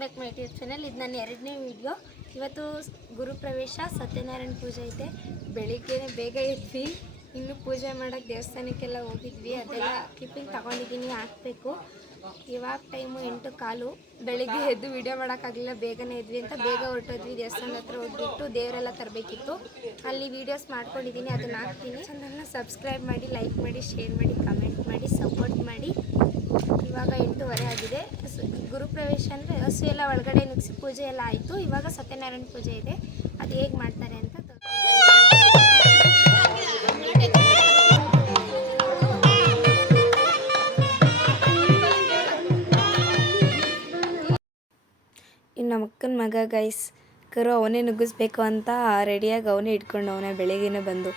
Back my YouTube channel. ಇದು ನನ್ನ 2ನೇ ವಿಡಿಯೋ. ಇವತ್ತು ಗುರುಪ್ರವೇಶ, ಸತ್ಯನಾರಾಯಣ ಪೂಜೆ ಇದೆ. ಬೆಳಿಗ್ಗೆ ಬೇಗ ಎದ್ವಿ, ಇನ್ನು ಪೂಜೆ ಮಾಡೋಕ್ಕೆ ದೇವಸ್ಥಾನಕ್ಕೆಲ್ಲ ಹೋಗಿದ್ವಿ. ಅದೆಲ್ಲ ಕ್ಲಿಪ್ಪಿಂಗ್ ತಗೊಂಡಿದ್ದೀನಿ, ಹಾಕಬೇಕು. ಇವಾಗ ಟೈಮು 8:15. ಬೆಳಿಗ್ಗೆ ಎದ್ದು ವಿಡಿಯೋ ಮಾಡೋಕ್ಕಾಗಲಿಲ್ಲ, ಬೇಗನೆ ಎದ್ವಿ ಅಂತ ಬೇಗ ಹೊರಟೋದ್ವಿ. ದೇವಸ್ಥಾನದ ಹತ್ರ ಹೋಗ್ಬಿಟ್ಟು ದೇವರೆಲ್ಲ ತರಬೇಕಿತ್ತು. ಅಲ್ಲಿ ವೀಡಿಯೋಸ್ ಮಾಡ್ಕೊಂಡಿದ್ದೀನಿ, ಅದನ್ನು ಹಾಕ್ತೀನಿ. ಚಾನಲ್ನ ಸಬ್ಸ್ಕ್ರೈಬ್ ಮಾಡಿ, ಲೈಕ್ ಮಾಡಿ, ಶೇರ್ ಮಾಡಿ, ಕಮೆಂಟ್ ಮಾಡಿ, ಸಪೋರ್ಟ್ ಮಾಡಿ. ಇವಾಗ 8:15 ಆಗಿದೆ. ಗುರುಪ್ರವೇಶ ಅಂದರೆ ಹಸು ಎಲ್ಲ ಒಳಗಡೆ ನುಗ್ಸಿ ಪೂಜೆ ಎಲ್ಲ ಆಯಿತು. ಇವಾಗ ಸತ್ಯನಾರಾಯಣ ಪೂಜೆ ಇದೆ, ಅದು ಹೇಗೆ ಮಾಡ್ತಾರೆ ಅಂತ ಇನ್ನು ನಮ್ಮ ಅಕ್ಕನ ಮಗ ಗೈಸ್ ಕರು ಅವನೇ ನುಗ್ಗಿಸ್ಬೇಕು ಅಂತ ರೆಡಿಯಾಗಿ ಅವನೇ ಇಟ್ಕೊಂಡು ಅವನೇ ಬೆಳಗ್ಗೆನೇ ಬಂದು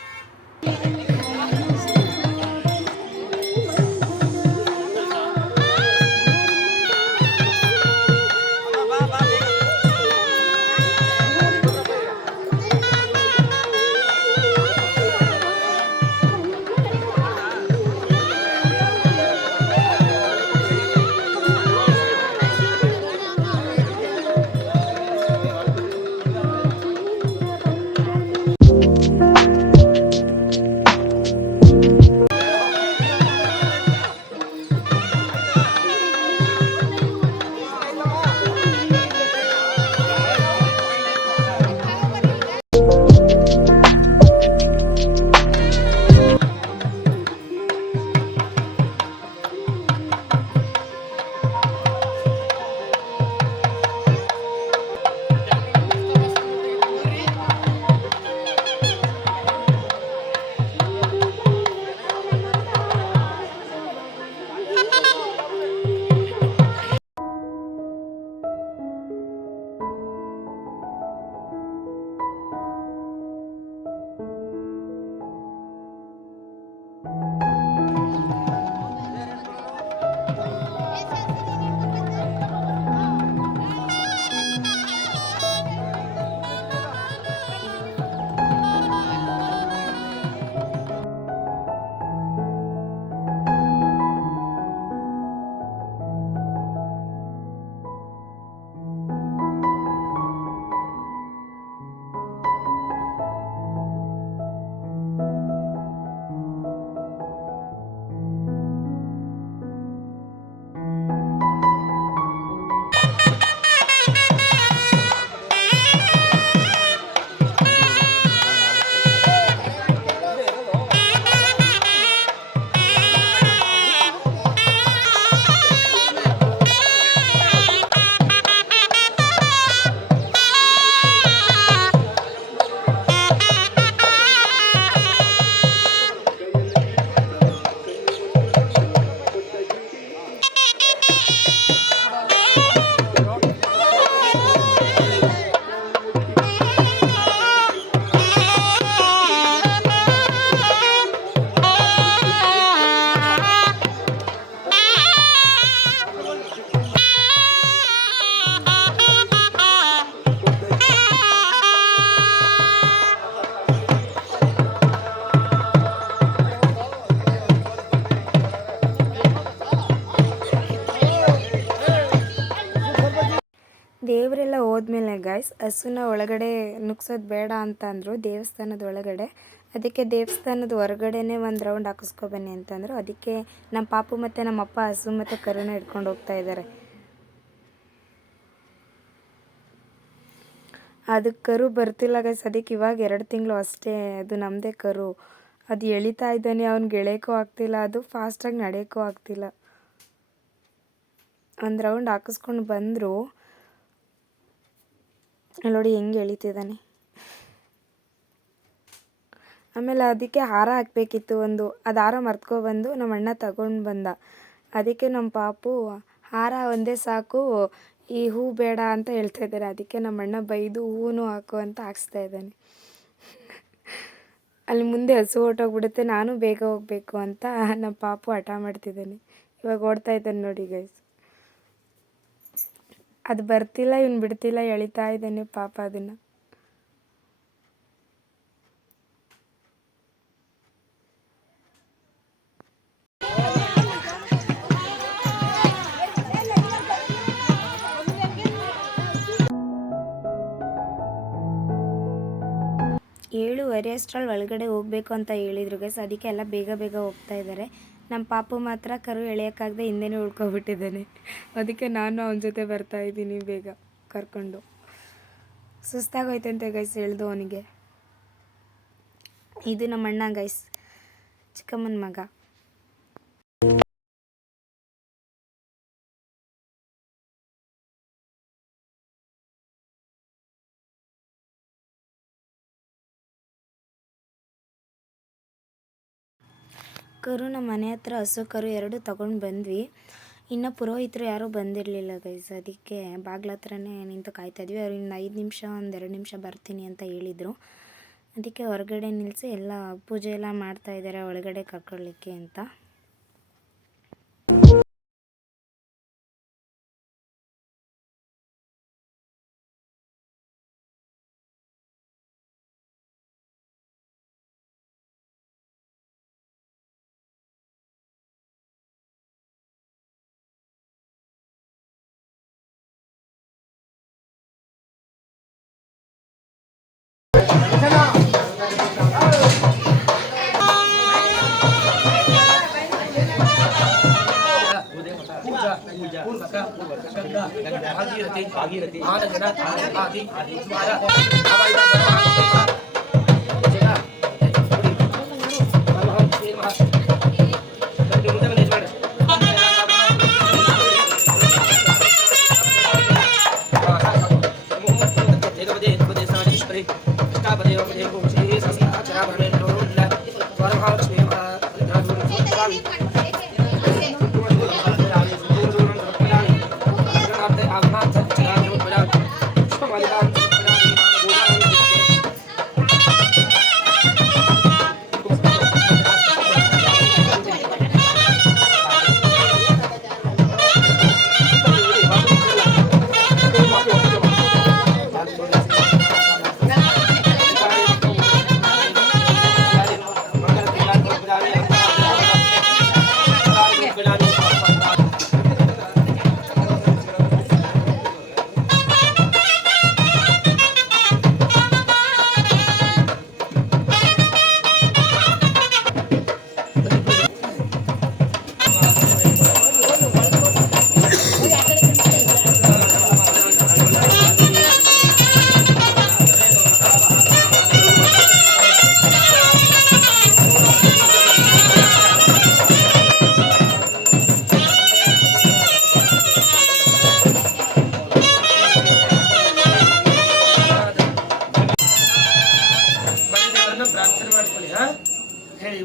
ದೇವರೆಲ್ಲ ಹೋದ್ಮೇಲೆ ಗಾಯ್ಸ್ ಹಸುನ ಒಳಗಡೆ ನುಗ್ಸೋದು ಬೇಡ ಅಂತ ಅಂದರು ದೇವಸ್ಥಾನದ ಒಳಗಡೆ. ಅದಕ್ಕೆ ದೇವಸ್ಥಾನದ ಹೊರಗಡೆನೇ ಒಂದು ರೌಂಡ್ ಹಾಕಿಸ್ಕೊಬನ್ನಿ ಅಂತಂದರು. ಅದಕ್ಕೆ ನಮ್ಮ ಪಾಪು ಮತ್ತು ನಮ್ಮಪ್ಪ ಹಸು ಮತ್ತು ಕರುನ ಹಿಡ್ಕೊಂಡು ಹೋಗ್ತಾ ಇದ್ದಾರೆ. ಅದಕ್ಕೆ ಕರು ಬರ್ತಿಲ್ಲ ಗೈಸ್. ಅದಕ್ಕೆ ಇವಾಗ 2 ತಿಂಗಳು ಅಷ್ಟೇ. ಅದು ನಮ್ಮದೇ ಕರು. ಅದು ಎಳಿತಾ ಇದ್ದಾನೆ, ಅವ್ನಿಗೆ ಎಳೆಯೋಕ್ಕೂ ಆಗ್ತಿಲ್ಲ, ಅದು ಫಾಸ್ಟಾಗಿ ನಡೆಯೋಕ್ಕೂ ಆಗ್ತಿಲ್ಲ. ಒಂದು ರೌಂಡ್ ಹಾಕಿಸ್ಕೊಂಡು ಬಂದರು. ನೋಡಿ ಹೆಂಗೆ ಎಳಿತಿದ್ದಾನೆ. ಆಮೇಲೆ ಅದಕ್ಕೆ ಹಾರ ಹಾಕಬೇಕಿತ್ತು ಒಂದು. ಅದು ಹಾರ ಮರ್ತ್ಕೊಬಂದು ನಮ್ಮ ಅಣ್ಣ ತಗೊಂಡು ಬಂದ. ಅದಕ್ಕೆ ನಮ್ಮ ಪಾಪು ಹಾರ ಒಂದೇ ಸಾಕು, ಈ ಹೂ ಬೇಡ ಅಂತ ಹೇಳ್ತಾ ಇದ್ದಾರೆ. ಅದಕ್ಕೆ ನಮ್ಮ ಅಣ್ಣ ಬೈದು ಹೂವು ಹಾಕು ಅಂತ ಹಾಕ್ಸ್ತಾ ಇದ್ದಾನೆ. ಅಲ್ಲಿ ಮುಂದೆ ಹಸು ಹೊರ್ಟೋಗ್ಬಿಡುತ್ತೆ, ನಾನು ಬೇಗ ಹೋಗಬೇಕು ಅಂತ ನಮ್ಮ ಪಾಪು ಹಠ ಮಾಡ್ತಿದ್ದಾನೆ. ಇವಾಗ ಓಡ್ತಾ ಇದ್ದಾನೆ ನೋಡಿ ಗೈಸ್. ಅದು ಬರ್ತಿಲ್ಲ, ಇವ್ನು ಬಿಡ್ತಿಲ್ಲ, ಎಳಿತಾ ಇದ್ದಾನೆ ಪಾಪ ಅದನ್ನು. ನಡೆಯೋಷ್ಟ್ರಲ್ಲಿ ಒಳಗಡೆ ಹೋಗಬೇಕು ಅಂತ ಹೇಳಿದ್ರು ಗೈಸ್. ಅದಕ್ಕೆ ಎಲ್ಲ ಬೇಗ ಬೇಗ ಹೋಗ್ತಾ ಇದ್ದಾರೆ. ನಮ್ಮ ಪಾಪು ಮಾತ್ರ ಕರು ಎಳೆಯೋಕ್ಕಾಗದೆ ಹಿಂದೆನೇ ಉಳ್ಕೊಬಿಟ್ಟಿದ್ದಾನೆ. ಅದಕ್ಕೆ ನಾನು ಅವನ ಜೊತೆ ಬರ್ತಾಯಿದ್ದೀನಿ ಬೇಗ ಕರ್ಕೊಂಡು. ಸುಸ್ತಾಗೋಯ್ತಂತೆ ಗೈಸ್ ಎಳ್ದು ಅವನಿಗೆ. ಇದು ನಮ್ಮ ಅಣ್ಣ ಗೈಸ್, ಚಿಕ್ಕಮ್ಮನ ಮಗ. ಕರು ನಮ್ಮ ಮನೆ ಹತ್ರ ಹಸು ಕರು 2 ತಗೊಂಡು ಬಂದ್ವಿ. ಇನ್ನು ಪುರೋಹಿತರು ಯಾರೂ ಬಂದಿರಲಿಲ್ಲ ಗೈಸ್. ಅದಕ್ಕೆ ಬಾಗ್ಲ ಹತ್ರನೇ ನಿಂತು ಕಾಯ್ತಾಯಿದ್ವಿ. ಅವ್ರು ಇನ್ನು 5 ನಿಮಿಷ 1-2 ನಿಮಿಷ ಬರ್ತೀನಿ ಅಂತ ಹೇಳಿದರು. ಅದಕ್ಕೆ ಹೊರಗಡೆ ನಿಲ್ಲಿಸಿ ಎಲ್ಲ ಪೂಜೆ ಎಲ್ಲ ಮಾಡ್ತಾಯಿದ್ದಾರೆ ಒಳಗಡೆ ಕರ್ಕೊಳ್ಳಿಕ್ಕೆ ಅಂತ.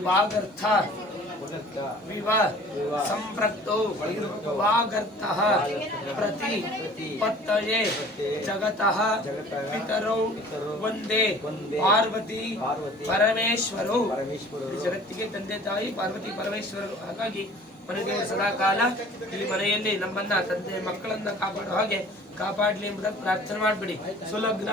वागर्थ विवाह संप्रक्तो वागर्थः प्रति पत्तये जगतः पितरौ वंदे पार्वती परमेश्वरौ. ಜಗತ್ತಿಗೆ ತಂದೆ ತಾಯಿ ಪಾರ್ವತಿ ಪರಮೇಶ್ವರರು. ಹಾಗಾಗಿ ಮನೆದೇವರು ಸದಾಕಾಲ ಈ ಮನೆಯಲ್ಲಿ ನಮ್ಮನ್ನ ತಂದೆ ಮಕ್ಕಳನ್ನ ಕಾಪಾಡೋ ಹಾಗೆ ಕಾಪಾಡಲಿ ಎಂಬುದನ್ನು ಪ್ರಾರ್ಥನೆ ಮಾಡಿಬಿಡಿ. ಸುಲಗ್ನ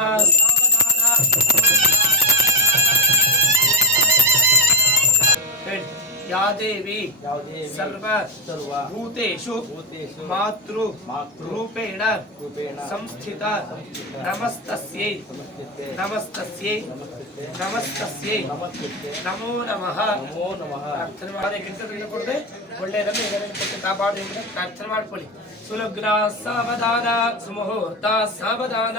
या देवी सर्व भूतेषु मातृ रूपेण संस्थिता नमस्तस्यै नमस्तस्यै नमस्तस्यै नमो नमः. ಪ್ರಾರ್ಥನೆ ಮಾಡಿ ಕೆಟ್ಟದನ್ನು ಕೊಡದೆ ಒಳ್ಳೆಯದನ್ನು ಕೊಟ್ಟು ಕಾಪಾಡಿ ಎಂಬುದನ್ನು ಪ್ರಾರ್ಥನೆ ಮಾಡಿಕೊಳ್ಳಿ. ಸುಲಗ್ನ ಸಾವಧಾನ ಸುಮುಹೂರ್ತ ಸಾವಧಾನ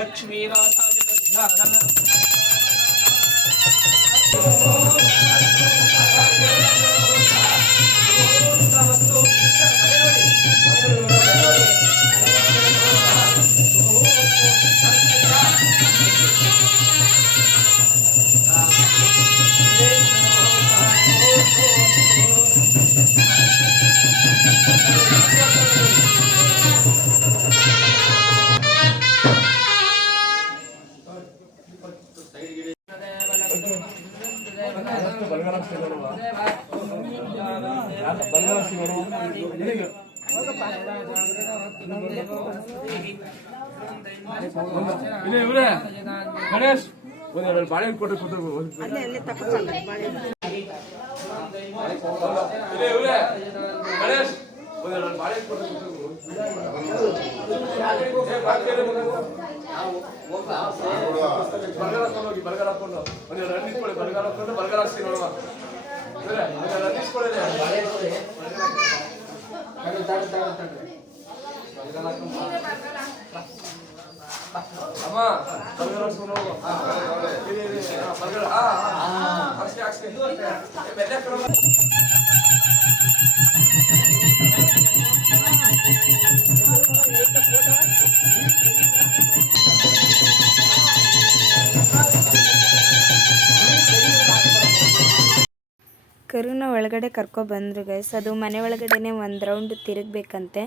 ಲಕ್ಷ್ಮೀನಾಥಾಯ ಧ್ಯಾನ. ಗಣೇಶ್ ಬಾಳೆ ಕೊಟ್ಟು ಗಣೇಶ್ ಬಾಳೆ ಕೊಟ್ಟು ಬಲಗಾಲ ಹಾಕೊಂಡು ಒಂದು ರನ್ ಇಟ್ಕೊಳ್ಳಿ, ಬಲಗಾಲ ಹಾಕೊಂಡು ಬಲಗಾಲ ಹಾಕ್ಸಿ ನೋಡುವ. ರನ್ ಇಟ್ಕೊಳ್ಳಿ. ಅಮ್ಮ ಬಲಗಾಲ ಹಾಕ್ಸ್ಕೊಂಡು ಹೋಗು. ಬಲಗಾಲ ಹಾಕ್ಸಿ ಹಾಕ್ಸಿ ಬೆಲೆ ಕೊಡುವ. ಕರುನ ಒಳಗಡೆ ಕರ್ಕೊಬಂದರು ಗೈಸ್. ಅದು ಮನೆ ಒಳಗಡೆನೆ ಒಂದು ರೌಂಡ್ ತಿರುಗಬೇಕಂತೆ.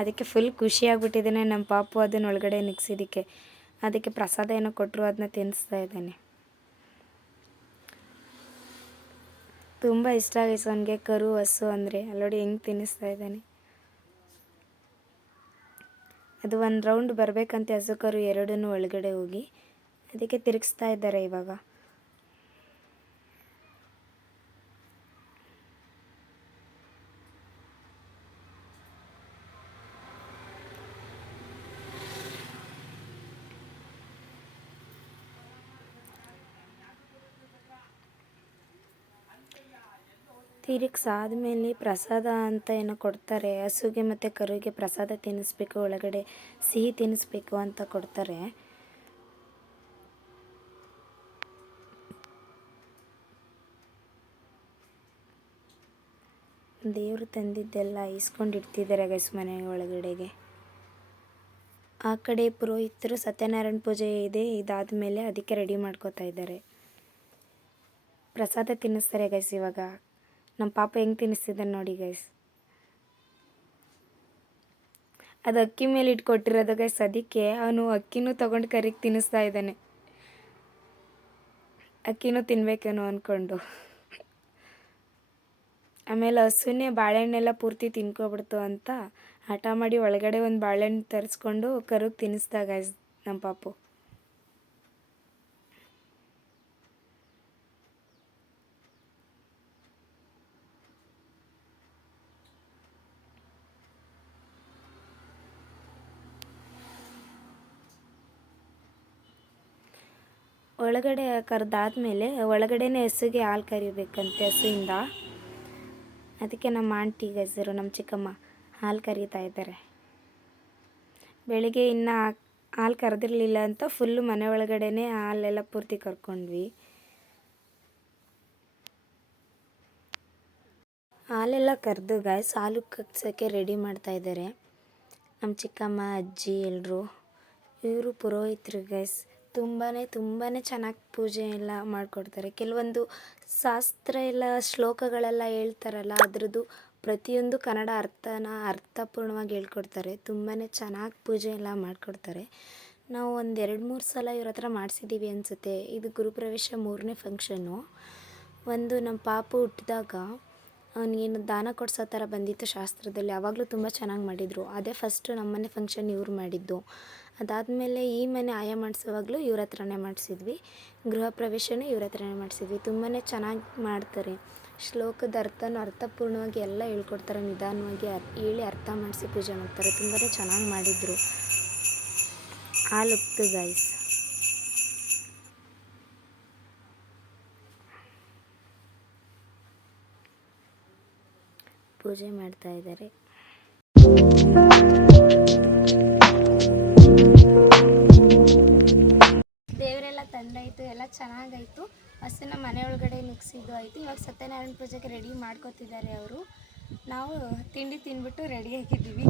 ಅದಕ್ಕೆ ಫುಲ್ ಖುಷಿ ಆಗ್ಬಿಟ್ಟಿದ್ದಾನೆ ನಮ್ಮ ಪಾಪು ಅದನ್ನ ಒಳಗಡೆ ನಿಗ್ಸಿದ್ದಕ್ಕೆ. ಅದಕ್ಕೆ ಪ್ರಸಾದ ಏನೋ ಕೊಟ್ಟರು, ಅದನ್ನ ತಿನ್ನಿಸ್ತಾ ಇದ್ದಾನೆ. ತುಂಬ ಇಷ್ಟ ಗೈಸ್ ಅವನಿಗೆ ಕರು ಹಸು ಅಂದರೆ. ಅಲ್ಲೋಡಿ ಹೆಂಗೆ ತಿನ್ನಿಸ್ತಾ ಇದ್ದಾನೆ. ಅದು ಒಂದು ರೌಂಡ್ ಬರಬೇಕಂತೆ ಹಸು ಕರು ಎರಡನ್ನೂ ಒಳಗಡೆ ಹೋಗಿ. ಅದಕ್ಕೆ ತಿರುಗಿಸ್ತಾ ಇದ್ದಾರೆ ಇವಾಗ. ತಿರುಗಿಸಾದ್ಮೇಲೆ ಪ್ರಸಾದ ಅಂತ ಏನೋ ಕೊಡ್ತಾರೆ. ಹಸುಗೆ ಮತ್ತು ಕರುಗೆ ಪ್ರಸಾದ ತಿನ್ನಿಸ್ಬೇಕು, ಒಳಗಡೆ ಸಿಹಿ ತಿನ್ನಿಸ್ಬೇಕು ಅಂತ ಕೊಡ್ತಾರೆ. ದೇವರು ತಂದಿದ್ದೆಲ್ಲ ಇಸ್ಕೊಂಡಿಡ್ತಿದ್ದಾರೆ ಗೈಸ್ ಮನೆ ಒಳಗಡೆಗೆ. ಆ ಕಡೆ ಪುರೋಹಿತರು ಸತ್ಯನಾರಾಯಣ ಪೂಜೆ ಇದೆ, ಇದಾದಮೇಲೆ ಅದಕ್ಕೆ ರೆಡಿ ಮಾಡ್ಕೋತಾ ಇದ್ದಾರೆ. ಪ್ರಸಾದ ತಿನ್ನಿಸ್ತಾರೆ ಗೈಸ್ ಇವಾಗ. ನಮ್ಮ ಪಾಪ ಹೆಂಗೆ ತಿನ್ನಿಸ್ತಿದ್ದಾನೆ ನೋಡಿ ಗೈಸ್. ಅದು ಅಕ್ಕಿ ಮೇಲೆ ಇಟ್ಕೊಟ್ಟಿರೋದು ಗೈಸ್. ಅದಕ್ಕೆ ಅವನು ಅಕ್ಕಿನೂ ತೊಗೊಂಡು ಕರಿಗೆ ತಿನ್ನಿಸ್ತಾ ಇದ್ದಾನೆ. ಅಕ್ಕಿನೂ ತಿನ್ಬೇಕೇನೋ ಅಂದ್ಕೊಂಡು. ಆಮೇಲೆ ಹಸುನೇ ಬಾಳೆಹಣ್ಣೆಲ್ಲ ಪೂರ್ತಿ ತಿನ್ಕೊಬಿಡ್ತು ಅಂತ ಹಠ ಮಾಡಿ ಒಳಗಡೆ ಒಂದು ಬಾಳೆಹಣ್ಣು ತರಿಸ್ಕೊಂಡು ಕರುಗೆ ತಿನ್ನಿಸ್ದ ಗೈಸ್ ನಮ್ಮ ಪಾಪು. ಒಳಗಡೆ ಕರೆದಾದ್ಮೇಲೆ ಒಳಗಡೆನೇ ಹಸುಗೆ ಹಾಲು ಕರಿಬೇಕಂತೆ ಹಸುವಿಂದ. ಅದಕ್ಕೆ ನಮ್ಮ ಆಂಟಿ ಗಜರು ನಮ್ಮ ಚಿಕ್ಕಮ್ಮ ಹಾಲು ಕರೀತಾ ಇದ್ದಾರೆ. ಬೆಳಿಗ್ಗೆ ಇನ್ನು ಹಾಲು ಕರೆದಿರಲಿಲ್ಲ ಅಂತ ಫುಲ್ಲು ಮನೆ ಒಳಗಡೆನೇ ಹಾಲೆಲ್ಲ ಪೂರ್ತಿ ಕರ್ಕೊಂಡ್ವಿ. ಹಾಲೆಲ್ಲ ಕರೆದು ಗಾಯ್ಸ್ ಹಾಲು ಕಗ್ಸೋಕ್ಕೆ ರೆಡಿ ಮಾಡ್ತಾಯಿದ್ದಾರೆ ನಮ್ಮ ಚಿಕ್ಕಮ್ಮ ಅಜ್ಜಿ ಎಲ್ಲರೂ. ಇವರು ಪುರೋಹಿತರು ಗೈಸ್. ತುಂಬಾ ಚೆನ್ನಾಗಿ ಪೂಜೆ ಎಲ್ಲ ಮಾಡಿಕೊಡ್ತಾರೆ. ಕೆಲವೊಂದು ಶಾಸ್ತ್ರ ಎಲ್ಲ ಶ್ಲೋಕಗಳೆಲ್ಲ ಹೇಳ್ತಾರಲ್ಲ, ಅದರದ್ದು ಪ್ರತಿಯೊಂದು ಕನ್ನಡ ಅರ್ಥಪೂರ್ಣವಾಗಿ ಹೇಳ್ಕೊಡ್ತಾರೆ. ತುಂಬಾ ಚೆನ್ನಾಗಿ ಪೂಜೆ ಎಲ್ಲ ಮಾಡಿಕೊಡ್ತಾರೆ. ನಾವು ಒಂದು 2-3 ಸಲ ಇವ್ರ ಹತ್ರ ಮಾಡಿಸಿದ್ದೀವಿ ಅನಿಸುತ್ತೆ. ಇದು ಗುರುಪ್ರವೇಶ 3ನೇ ಫಂಕ್ಷನ್ನು. ಒಂದು ನಮ್ಮ ಪಾಪು ಹುಟ್ಟಿದಾಗ ಅವನಿಗೇನು ದಾನ ಕೊಡಿಸೋ ಥರ ಬಂದಿತ್ತು ಶಾಸ್ತ್ರದಲ್ಲಿ. ಆವಾಗಲೂ ತುಂಬ ಚೆನ್ನಾಗಿ ಮಾಡಿದರು. ಅದೇ ಫಸ್ಟು ನಮ್ಮನೆ ಫಂಕ್ಷನ್ ಇವ್ರು ಮಾಡಿದ್ದು. ಅದಾದಮೇಲೆ ಈ ಮನೆ ಆಯ ಮಾಡಿಸೋವಾಗಲೂ ಇವ್ರ ಹತ್ರನೇ ಮಾಡಿಸಿದ್ವಿ. ಗೃಹ ಪ್ರವೇಶನೂ ಇವ್ರ ಹತ್ರನೇ ಮಾಡಿಸಿದ್ವಿ. ತುಂಬಾ ಚೆನ್ನಾಗಿ ಮಾಡ್ತಾರೆ. ಶ್ಲೋಕದ ಅರ್ಥಪೂರ್ಣವಾಗಿ ಎಲ್ಲ ಹೇಳ್ಕೊಡ್ತಾರೆ. ನಿಧಾನವಾಗಿ ಹೇಳಿ ಅರ್ಥ ಮಾಡಿಸಿ ಪೂಜೆ ಮಾಡ್ತಾರೆ. ತುಂಬಾ ಚೆನ್ನಾಗಿ ಮಾಡಿದರು. ಹಾಲುಕ್ತು ಗೈಸ್. ಪೂಜೆ ಮಾಡ್ತಾ ಇದ್ದಾರೆ. ದೇವರೆಲ್ಲ ತಂದಾಯಿತು, ಎಲ್ಲ ಚೆನ್ನಾಗಾಯಿತು. ಹಸುನ ಮನೆ ಒಳಗಡೆ ನಿಗ್ಸಿದ್ದು ಆಯಿತು. ಇವಾಗ ಸತ್ಯನಾರಾಯಣ ಪೂಜೆಗೆ ರೆಡಿ ಮಾಡ್ಕೊತಿದ್ದಾರೆ ಅವರು. ನಾವು ತಿಂಡಿ ತಿಂದ್ಬಿಟ್ಟು ರೆಡಿಯಾಗಿದ್ದೀವಿ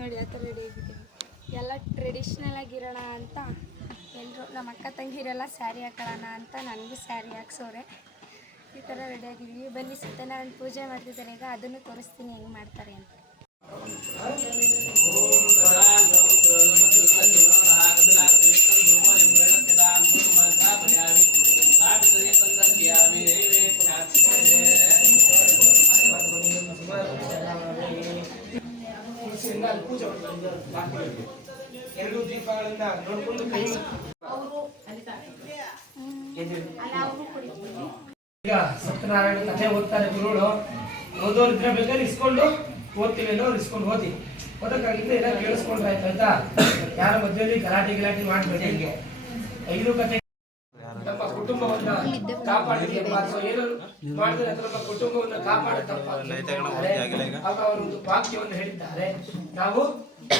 ನೋಡಿ. ಆ ಥರ ರೆಡಿಯಾಗಿದ್ದೀವಿ. ಎಲ್ಲ ಟ್ರೆಡಿಷ್ನಲ್ ಆಗಿರೋಣ ಅಂತ ಎಲ್ಲರೂ ನಮ್ಮ ಅಕ್ಕ ತಂಗಿರೆಲ್ಲ ಸ್ಯಾರಿ ಹಾಕೊಳ್ಳೋಣ ಅಂತ ನನಗೂ ಸ್ಯಾರಿ ಹಾಕ್ಸೋರೆ. ಈ ಥರ ರೆಡಿಯಾಗಿದ್ದೀವಿ. ಬನ್ನಿ ಸತ್ಯನಾರಾಯಣ ಪೂಜೆ ಮಾಡ್ತಿದ್ದಾರೆ ಈಗ, ಅದನ್ನು ತೋರಿಸ್ತೀನಿ ಹೆಂಗೆ ಮಾಡ್ತಾರೆ ಅಂತ. ಎರಡು ದೀಪಗಳಿಂದ ನೋಡ್ಕೊಂಡು ಈಗ ಸತ್ಯನಾರಾಯಣ ಕಥೆ ಓದ್ತಾರೆ ಗುರುಗಳು. ಓದೋರಿದ್ರೆ ಬೇಕಾದ್ರೆ ಇಸ್ಕೊಂಡು ಓದ್ತೀವಿ, ಎಲ್ಲೋ ಇಸ್ಕೊಂಡು ಓದಿ. ಅದಕ್ಕಾಗಿದ್ರೆ ಎಲ್ಲ ಕೇಳಿಸ್ಕೊಂಡ್ರೆ ಆಯ್ತಾ ಯಾರ ಮಧ್ಯದಲ್ಲಿ ಗಲಾಟೆ ಮಾಡ್ಬೇಡಿ ಹಿಂಗೆ 5 ಕತೆ ನಮ್ಮ ಕುಟುಂಬವನ್ನ ಕಾಪಾಡಿದೆಯಪ್ಪ ಅಥವಾ ಏನು ಮಾಡಿದ್ರೆ ನಮ್ಮ ಕುಟುಂಬವನ್ನ ಕಾಪಾಡುತ್ತಪ್ಪ ಆಗ ಅವರೊಂದು ವಾಕ್ಯವನ್ನು ಹೇಳಿದ್ದಾರೆ. ನಾವು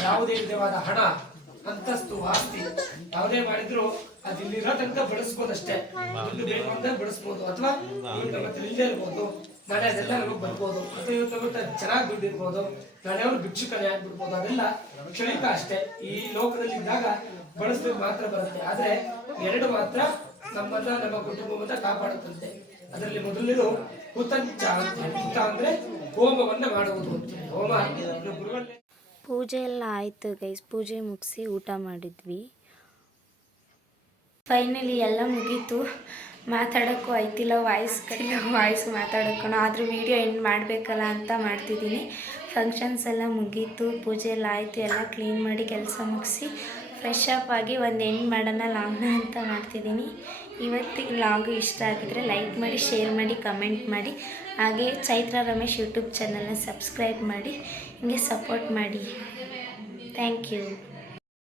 ಯಾವುದೇ ವಿಧವಾದ ಹಣ ಅಂತಸ್ತು ಆಸ್ತಿ ಯಾವುದೇ ಮಾಡಿದ್ರು ಅದು ಇಲ್ಲಿರೋ ತನಕ ಬಳಸ್ಬೋದಷ್ಟೇ. ದುಡ್ಡು ಬೇಕು ಅಂತ ಬಳಸ್ಬೋದು ಅಥವಾ ನಮ್ಮ ಹತ್ರ ಇಲ್ಲೇ ಇರ್ಬೋದು, ನಾಳೆ ಅದೆಲ್ಲ ನಮಗೆ ಬರ್ಬೋದು ಅಥವಾ ಇವತ್ತು ನಮ್ಮ ಹತ್ರ ಚೆನ್ನಾಗಿ ದುಡ್ಡು ಇರ್ಬೋದು, ನಾಳೆ ಅವ್ರು ಭಿಕ್ಷುಕನೇ ಆಗ್ಬಿಡ್ಬೋದು. ಅದೆಲ್ಲ ಕ್ಷಣಿಕ ಅಷ್ಟೇ. ಈ ಲೋಕದಲ್ಲಿ ಇದ್ದಾಗ ಬಳಸ್ಲಿಕ್ಕೆ ಮಾತ್ರ ಬರುತ್ತೆ. ಆದ್ರೆ 2 ಮಾತ್ರ ನಮ್ಮನ್ನ ನಮ್ಮ ಕುಟುಂಬವನ್ನ ಕಾಪಾಡುತ್ತಂತೆ. ಅದರಲ್ಲಿ ಮೊದಲನೇದು ಹುತಂಚ ಅಂತ ಹೇಳಿ. ಹುತ ಅಂದ್ರೆ ಹೋಮವನ್ನ ಮಾಡುವುದು ಅಂತೇಳಿ. ಹೋಮ ಗುರುಗಳೇ ಪೂಜೆ ಎಲ್ಲ ಆಯಿತು ಗೈಸ್. ಪೂಜೆ ಮುಗಿಸಿ ಊಟ ಮಾಡಿದ್ವಿ. ಫೈನಲಿ ಎಲ್ಲ ಮುಗೀತು. ಮಾತಾಡೋಕ್ಕೂ ಆಯ್ತಿಲ್ಲ, ವಾಯ್ಸ್ ಮಾತಾಡೋಕ್ಕೂ. ಆದರೂ ವೀಡಿಯೋ ಎಂಡ್ ಮಾಡಬೇಕಲ್ಲ ಅಂತ ಮಾಡ್ತಿದ್ದೀನಿ. ಫಂಕ್ಷನ್ಸ್ ಎಲ್ಲ ಮುಗೀತು, ಪೂಜೆ ಎಲ್ಲ ಆಯಿತು. ಎಲ್ಲ ಕ್ಲೀನ್ ಮಾಡಿ ಕೆಲಸ ಮುಗಿಸಿ ಫ್ರೆಶ್ ಅಪ್ ಆಗಿ ಒಂದು ಎಂಡ್ ಮಾಡೋಣ ಲಾಗ್ನ ಅಂತ ಮಾಡ್ತಿದ್ದೀನಿ. ಇವತ್ತಿಗೆ ಲಾಗು ಇಷ್ಟ ಆಗಿದ್ರೆ ಲೈಕ್ ಮಾಡಿ, ಶೇರ್ ಮಾಡಿ, ಕಮೆಂಟ್ ಮಾಡಿ. ಹಾಗೆ ಚೈತ್ರ ರಮೇಶ್ ಯೂಟ್ಯೂಬ್ ಚಾನಲ್ನ ಸಬ್ಸ್ಕ್ರೈಬ್ ಮಾಡಿ ಹಿಂಗೆ ಸಪೋರ್ಟ್ ಮಾಡಿ. Thank you.